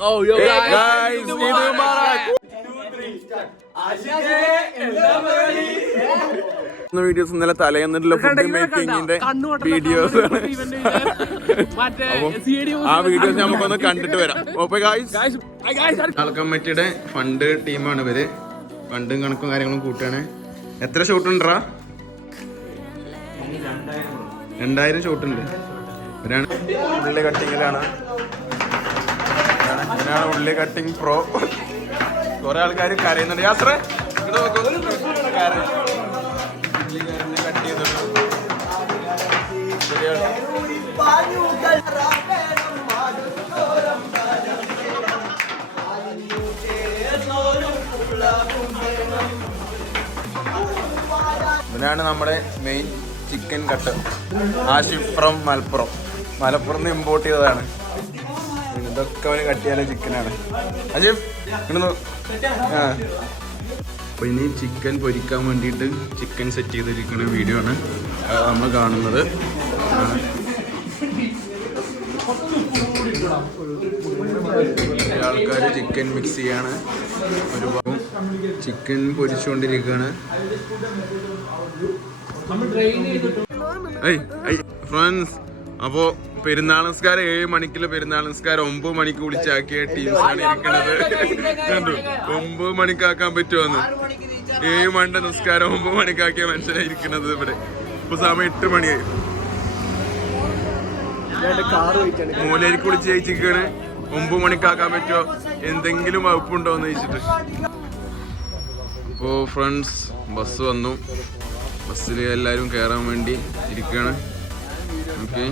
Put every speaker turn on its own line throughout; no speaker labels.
Oh, yo,
Hey,
guys.
guys,
Eid
Mubarak. Videos ഇന്നലെ തലേന്നിട്ടുള്ള food മേക്കിങ്ങിന്റെ വീഡിയോസ് ആ വീഡിയോസ് നമുക്കൊന്ന് കണ്ടിട്ട് വരാം. Okay guys. ആൾ കമ്മിറ്റിയുടെ ഫണ്ട് ടീമാണ് ഇവർ. ഫണ്ടും കണക്കും കാര്യങ്ങളും കൂട്ടാണ്. എത്ര ഷോട്ട് ഉണ്ടാ രണ്ടായിരം ഷോട്ട് ഉണ്ട് ഇവരാണ് ഉള്ളി കട്ടിങ്ങിലാണ് ഇവരാണ് ഉള്ളി കട്ടിങ് പ്രോ കുറെ ആൾക്കാർ കരയുന്നുണ്ട്. യാത്ര? ഇവനാണ് നമ്മുടെ main chicken cut Ashif from Malappuram. Malappuram നിന്ന് ഇമ്പോർട്ട് ചെയ്തതാണ്. ഇതൊക്കെ അവന് കട്ടിയാല ചിക്കനാണ് അജീഫ് ഇവിടുന്ന് ആ. അപ്പൊ ഇനി ചിക്കൻ പൊരിക്കാൻ വേണ്ടിയിട്ട് ചിക്കൻ സെറ്റ് ചെയ്തിരിക്കുന്ന വീഡിയോ ആണ് നമ്മൾ കാണുന്നത്. ആൾക്കാർ ചിക്കൻ മിക്സ് ചെയ്യാണ്. ഒരു ഭാഗം ചിക്കൻ പൊരിച്ചുകൊണ്ടിരിക്കുകയാണ് ഫ്രണ്ട്സ് അപ്പോ പെരുന്നാൾ നിസ്കാരം ഏഴ് മണിക്കുള്ള പെരുന്നാൾ നിസ്കാരം ഒമ്പത് മണിക്ക് വിളിച്ചാക്കിയ ടീംസാണ് ഇരിക്കുന്നത് കണ്ടു? ഒമ്പത് മണിക്കാക്കാൻ പറ്റുമെന്ന്? ഏഴ് മണിന്റെ നിസ്കാരം ഒമ്പത് മണിക്കാക്കിയ മനുഷ്യനാണ് ഇരിക്കുന്നത് ഇവിടെ. ഇപ്പൊ സമയം എട്ട് മണിയായി. മൂലരിക്ക് വിളിച്ച് ചേച്ചിക്കാണ് ഒമ്പത് മണിക്കാക്കാൻ പറ്റുമോ? എന്തെങ്കിലും വകുപ്പുണ്ടോ എന്ന് ചോദിച്ചിട്ട്. ഇപ്പോൾ ഫ്രണ്ട്സ് ബസ് വന്നു. ബസ്സിൽ എല്ലാവരും കയറാൻ വേണ്ടി ഇരിക്കുകയാണ് ഓക്കെ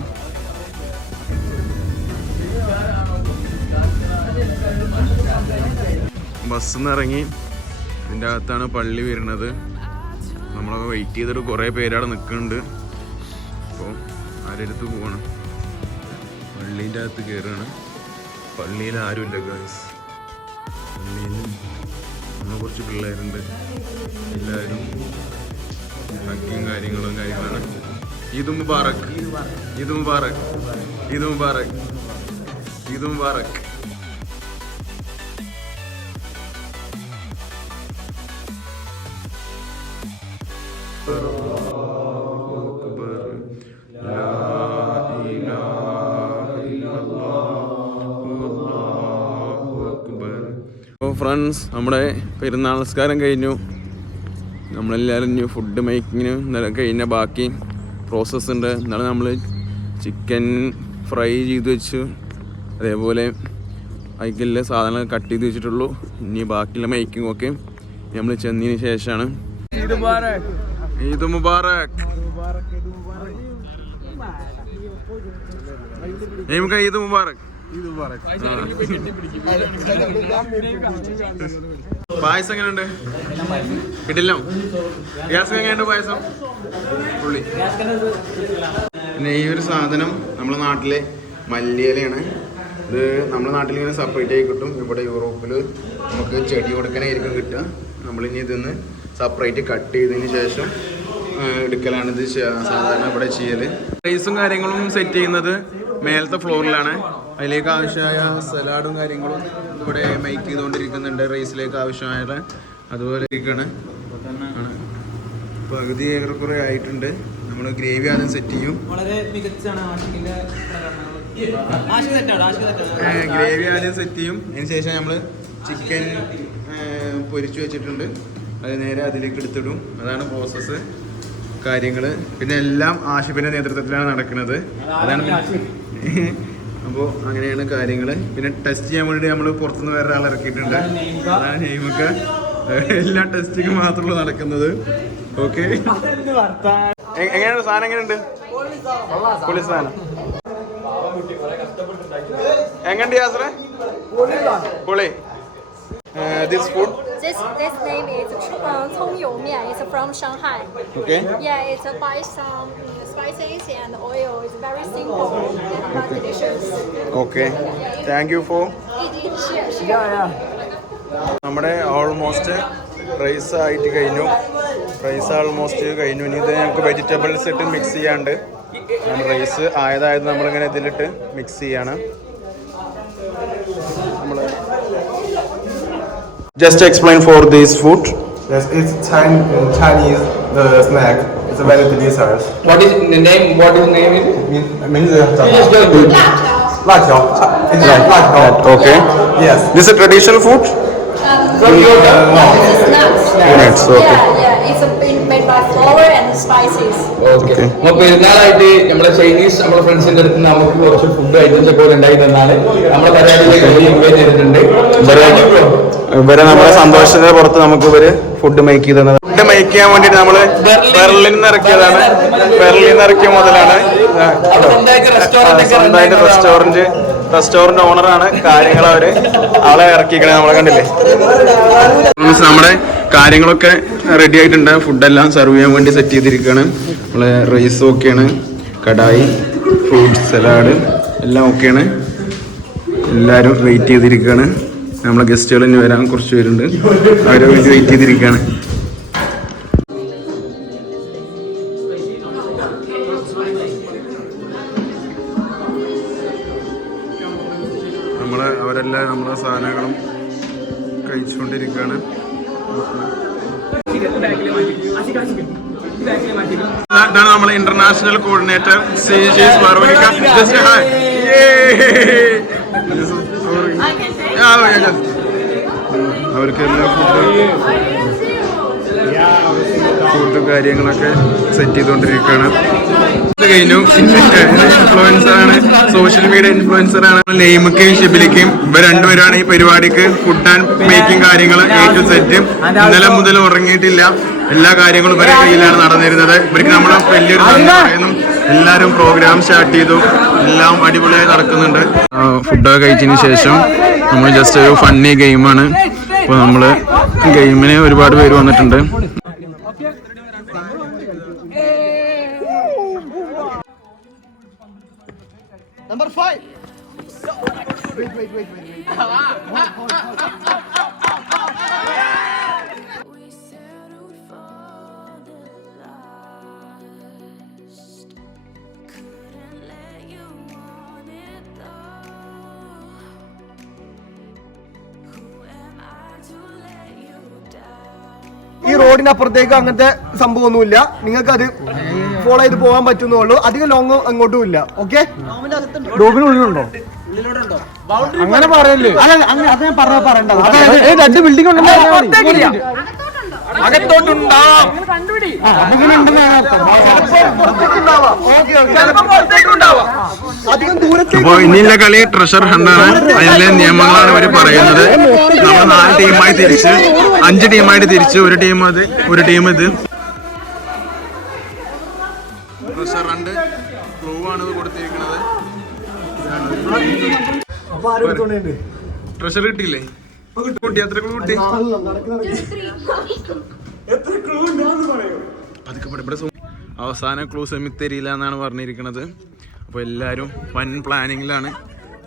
ബസ്സിൽ നിന്ന് ഇറങ്ങി ഇതിന്റെ അകത്താണ് പള്ളി വരുന്നത്. നമ്മളൊക്കെ വെയിറ്റ് ചെയ്തിട്ട് കുറേ പേരവിടെ നിൽക്കുന്നുണ്ട്. അപ്പോൾ ആരെടുത്ത് പോവാണ്? പള്ളീന്റെ അകത്ത് കയറുകയാണ്. പള്ളിയിൽ ആരുമില്ല ഗേൾസ് പള്ളിയിൽ നമ്മൾ കുറച്ച് പിള്ളേരുണ്ട്. എല്ലാവരും ഭംഗിയും കാര്യങ്ങളും കാര്യങ്ങളാണ്. ഈദ് മുബാറക്. ഈദ് മുബാറക്. ഈദ് മുബാറക്. ഈദ് മുബാറക്. ഫ്രണ്ട്സ് നമ്മുടെ പെരുന്നാൾ നമസ്കാരം കഴിഞ്ഞു. നമ്മളെല്ലാവരും ഇനി ഫുഡ് മേക്കിങ്ങിന് ഇന്നലെ കഴിഞ്ഞ ബാക്കി പ്രോസസ്സ് ഉണ്ട്. എന്നാലും നമ്മൾ ചിക്കൻ ഫ്രൈ ചെയ്ത് വെച്ചു. അതേപോലെ അതിലെ സാധനങ്ങൾ കട്ട് ചെയ്ത് വെച്ചിട്ടുള്ളൂ. ഇനി ബാക്കിയുള്ള മേക്കിംഗ് ഒക്കെ നമ്മൾ ചെന്നതിന് ശേഷമാണ്. ഈദ് മുബാറക്. നമുക്ക് ഈദ് മുബാറക്? പായസം എങ്ങനെയുണ്ട്? കിട്ടില്ല. ഗ്യാസ് എങ്ങനെയുണ്ട് പായസം? പുള്ളി. പിന്നെ ഈ ഒരു സാധനം നമ്മുടെ നാട്ടിലെ മല്ലിയിലയാണ്. ഇത് നമ്മുടെ നാട്ടിൽ ഇങ്ങനെ സെപ്പറേറ്റ് ആയി കിട്ടും. ഇവിടെ യൂറോപ്പിൽ നമുക്ക് ചെടി കൊടുക്കാനായിരിക്കും കിട്ടുക. നമ്മളിനി ഇതിന്ന് സെപ്പറേറ്റ് കട്ട് ചെയ്തതിന് ശേഷം എടുക്കലാണ് ഇത് സാധാരണ ഇവിടെ ചെയ്യൽ റൈസും കാര്യങ്ങളും സെറ്റ് ചെയ്യുന്നത് മേലത്തെ ഫ്ലോറിലാണ് അതിലേക്ക് ആവശ്യമായ സലാഡും കാര്യങ്ങളും ഇവിടെ മേക്ക് ചെയ്തുകൊണ്ടിരിക്കുന്നുണ്ട് റൈസിലേക്ക് ആവശ്യമായ അതുപോലെ ഇരിക്കുകയാണ്. പകുതി ഏറെക്കുറെ ആയിട്ടുണ്ട്. നമ്മൾ ഗ്രേവി ആദ്യം സെറ്റ് ചെയ്യും.
വളരെ മികച്ചാണ്
ഗ്രേവി ആദ്യം സെറ്റ് ചെയ്യും. അതിന് ശേഷം നമ്മൾ ചിക്കൻ പൊരിച്ചു വെച്ചിട്ടുണ്ട്. അത് നേരെ അതിലേക്ക് എടുത്തിടും. അതാണ് പ്രോസസ്സ് കാര്യങ്ങൾ പിന്നെ എല്ലാം ആഷിഫിന്റെ നേതൃത്വത്തിലാണ് നടക്കുന്നത്. അതാണ് അപ്പോൾ അങ്ങനെയാണ് കാര്യങ്ങൾ പിന്നെ ടെസ്റ്റ് ചെയ്യാൻ വേണ്ടി നമ്മൾ പുറത്തുനിന്ന് വേറെ ആൾ ഇറക്കിയിട്ടുണ്ട്. അതാണ് നെയ്മൊക്കെ. എല്ലാ ടെസ്റ്റിങ്ങും മാത്രമേ നടക്കുന്നത്. ഓക്കെ എങ്ങനെയാണ് സാധനം എങ്ങനെയുണ്ട്? പൊളി സാധനം. എങ്ങനെയുണ്ട് പൊളി this food
This this name is um, Tong Yu Mian. It's from Shanghai.
Okay.
Yeah, it's a by some spices and oil. It's very simple and delicious.
Okay. Thank
you for. Yeah, yeah.
നമ്മുടെ almost rice ആയിട്ട് കഴിഞ്ഞു rice almost കഴിഞ്ഞു ഇനി ഇത് ഞങ്ങൾക്ക് vegetables ഇട്ട് mix ചെയ്യാണ്ട് rice ആയതായത് നമ്മളിങ്ങനെ ഇതിലിട്ട് മിക്സ് ചെയ്യാണ് Just explain for this food
Yes, it's Chin- uh, Chinese the snack. It's a very delicious.
What is the name? What is the name?
Min- 名字叫
Just go and do it.
辣条. It's like 辣条.
Okay
Yes.
This a traditional food
From your town.
This is nuts.
Nuts, okay.
Yeah, yeah. It's a, been made by flour and spices.
Okay അപ്പൊ പെരുന്നാളായിട്ട് നമ്മുടെ Chinese നമ്മുടെ ഫ്രണ്ട്സിന്റെ അടുത്ത് നമുക്ക് കുറച്ച് food items ഒക്കെ ഉണ്ടായി തന്നാല് നമ്മുടെ പരിപാടിയിലേക്ക് ഇൻവൈറ്റ് ചെയ്തിട്ടുണ്ട്
ഇവരെ ഇവരെ നമ്മുടെ സന്തോഷത്തിന്റെ പുറത്ത് നമുക്ക് ഇവർ ഫുഡ് മേക്ക് ചെയ്തത് ഫുഡ് മേക്ക് ചെയ്യാൻ വേണ്ടിട്ട് നമ്മൾ ബെർലിൻ നിന്ന് ഇറക്കിയതാണ്. ബെർലിൻ നിന്ന് ഇറക്കിയ മുതലാണ്.
സ്വന്തമായിട്ട്.
റെസ്റ്റോറന്റ് റെസ്റ്റോറന്റ് ഓണറാണ് കാര്യങ്ങൾ അവർ. ആളെ ഇറക്കിക്കണേ നമ്മളെ കണ്ടില്ലേ? നമ്മുടെ കാര്യങ്ങളൊക്കെ റെഡി ആയിട്ടുണ്ട്. ഫുഡെല്ലാം സെർവ് ചെയ്യാൻ വേണ്ടി സെറ്റ് ചെയ്തിരിക്കുകയാണ്. നമ്മളെ റൈസും ഒക്കെയാണ് കടായി ഫ്രൂട്ട് സലാഡ് എല്ലാം ഓക്കെയാണ് എല്ലാവരും വെയിറ്റ് ചെയ്തിരിക്കുകയാണ്. നമ്മളെ ഗസ്റ്റുകൾ ഇനി വരാൻ കുറച്ച് പേരുണ്ട്. അവരെ വേണ്ടി വെയിറ്റ് ചെയ്തിരിക്കുകയാണ് നമ്മളെ അവരെല്ലാം നമ്മളെ സാധനങ്ങളും കഴിച്ചുകൊണ്ടിരിക്കുകയാണ് ഇതാണ് നമ്മളെ ഇന്റർനാഷണൽ കോർഡിനേറ്റർ ജസ്റ്റ് ഹായ് അവർക്ക് എല്ലാ ഫുഡ് ഫുഡ് കാര്യങ്ങളൊക്കെ സെറ്റ് ചെയ്തുകൊണ്ടിരിക്കുകയാണ്. കഴിഞ്ഞു. ഇൻഫ്ലുവൻസർ ആണ് സോഷ്യൽ മീഡിയ ഇൻഫ്ലുവൻസർ ആണ് നെയ്മക്കയും ഷിബിലിക്കയും ഇവർ രണ്ടുപേരാണ് ഈ പരിപാടിക്ക് ഫുഡ് ആൻഡ് മേക്കിംഗ് കാര്യങ്ങൾ ഏറ്റവും സെറ്റ് ഇന്നലെ മുതൽ ഉറങ്ങിയിട്ടില്ല. എല്ലാ കാര്യങ്ങളും ഇവരെ കയ്യിലാണ് നടന്നിരുന്നത്. ഇവർക്ക് നമ്മുടെ വലിയൊരു നന്ദി പറയുന്നു. എല്ലാവരും പ്രോഗ്രാം സ്റ്റാർട്ട് ചെയ്തു. എല്ലാം അടിപൊളിയായി നടക്കുന്നുണ്ട്. ഫുഡൊക്കെ കഴിച്ചതിന് ശേഷം നമ്മൾ ജസ്റ്റ് ഒരു ഫണ്ണി ഗെയിമാണ് അപ്പോൾ നമ്മൾ ഗെയിമിന് ഒരുപാട് പേര് വന്നിട്ടുണ്ട്.
നമ്പർ We
ഈ റോഡിനപ്പുറത്തേക്ക് അങ്ങനത്തെ സംഭവമൊന്നുമില്ല. നിങ്ങൾക്ക് അത് ഫോളോ ചെയ്ത് പോകാൻ പറ്റുന്നുള്ളൂ. അധികം ലോങ് അങ്ങോട്ടും ഇല്ല. ഓക്കെ റോബിനുള്ളിലുണ്ടോ അങ്ങനെ പറയല്ലേ? അല്ല അത് ഞാൻ പറഞ്ഞ പറയണ്ടത് അതായത് രണ്ട് ബിൽഡിംഗ് അധികം ദൂരത്തേക്ക്
അപ്പോൾ ഇനിയുള്ള കളി ട്രഷർ ഹണ്ടാണ് അതിലെ നിയമങ്ങളാണ് ഇവർ പറയുന്നത്. നമ്മൾ നാല് ടീമായി തിരിച്ച് അഞ്ച് ടീമായിട്ട് തിരിച്ച് ഒരു ടീം അത് ഒരു ടീം ഇത്. ട്രഷർ ഹണ്ട് ക്ലൂ ആണ് ഇത് കൊടുത്തിരിക്കുന്നത്. ട്രഷർ കിട്ടിയില്ലേ? കുട്ടി എത്ര ക്ലൂ കിട്ടി? പതുക്കെ ഇവിടെ- ഇവിടെ സൂ- അവസാന ക്ലൂ സെമിത്തേരിയില്ല എന്നാണ് പറഞ്ഞിരിക്കുന്നത് അപ്പോൾ എല്ലാരും വൻ പ്ലാനിങ്ങിലാണ്.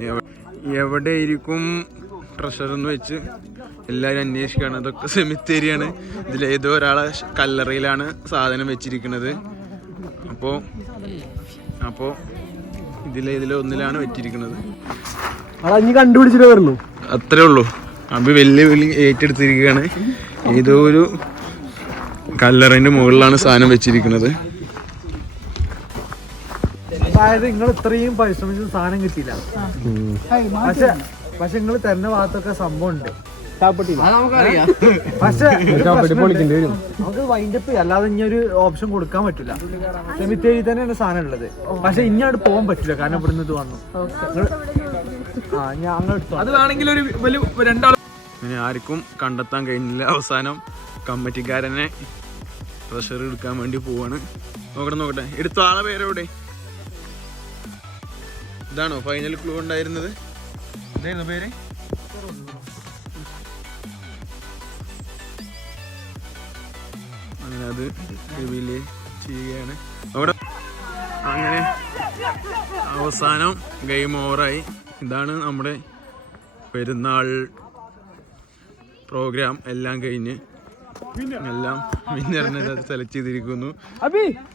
എവിടെ എവിടെയിരിക്കും ട്രഷർ എന്ന് വെച്ച് എല്ലാവരും അന്വേഷിക്കുകയാണ്. അതൊക്കെ സെമിത്തേരിയാണ്. ഇതിൽ ഏതോ ഒരാളെ കല്ലറയിലാണ് സാധനം വെച്ചിരിക്കുന്നത് അപ്പോൾ അപ്പോൾ ഇതിലേതിലൊന്നിലാണ് വെച്ചിരിക്കുന്നത് അത്രേ ഉള്ളൂ. വലിയ വലിയ ഏറ്റെടുത്തിരിക്കുകയാണ്. ഏതോ ഒരു കല്ലറിന്റെ മുകളിലാണ് സാധനം വെച്ചിരിക്കുന്നത്.
അതായത് നിങ്ങൾ ഇത്രയും പരിശ്രമിച്ച സാധനം കിട്ടിയില്ല. പക്ഷെ പക്ഷെ നിങ്ങൾ തരുന്ന ഭാഗത്തൊക്കെ സംഭവം ഉണ്ട് പക്ഷെ നമുക്ക് വൈൻഡപ്പ് അല്ലാതെ ഇനി ഒരു ഓപ്ഷൻ കൊടുക്കാൻ പറ്റില്ല. സെമിത്തേരി തന്നെയാണ് സാധനം ഉള്ളത്. പക്ഷെ ഇനി അവിടെ പോകാൻ പറ്റില്ല. കാരണം ഇവിടുന്ന് ഇത് വന്നു. ആ ഞാൻ അങ്ങനെ എടുത്തോ
അത് വേണമെങ്കിൽ ഒരു വലിയ രണ്ടാൾ
ഇനി ആർക്കും കണ്ടെത്താൻ കഴിഞ്ഞില്ല അവസാനം കമ്മിറ്റിക്കാരനെ പ്രഷർ എടുക്കാൻ വേണ്ടി പോവാണ്. നോക്കട്ടെ നോക്കട്ടെ. എടുത്ത ആളെ പേരെവിടെ? ഇതാണോ ഫൈനൽ ക്ലൂ ഉണ്ടായിരുന്നത്? എന്തായിരുന്നു പേര്? അങ്ങനെ അത് റിവീൽ ചെയ്യുകയാണ്. അവിടെ അങ്ങനെ അവസാനം ഗെയിം ഓവറായി ഇതാണ് നമ്മുടെ പെരുന്നാൾ പ്രോഗ്രാം എല്ലാം കഴിഞ്ഞ് എല്ലാം മിന്നറിന് സെലക്ട് ചെയ്തിരിക്കുന്നു.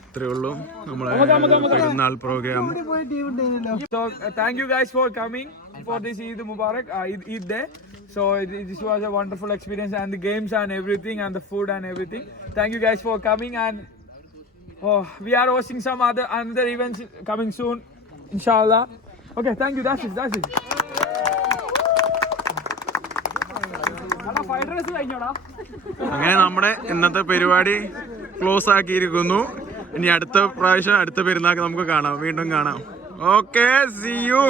ഇത്രയേ ഉള്ളൂ. നമ്മളെ പെരുന്നാൾ
programme thank you guys for coming for this Eid Mubarak Eid day so this was a wonderful experience and the games and everything and the food and everything thank you guys for coming and oh we are hosting some other another events coming soon ഇൻഷാല്ലാ okay thank you this is this is
അങ്ങനെ നമ്മുടെ ഇന്നത്തെ പരിപാടി close ആക്കിയിരിക്കുന്നു. ഇനി അടുത്ത പ്രാവശ്യം അടുത്ത പെരുന്നാൾക്ക് നമുക്ക് കാണാം. വീണ്ടും കാണാം. Okay C U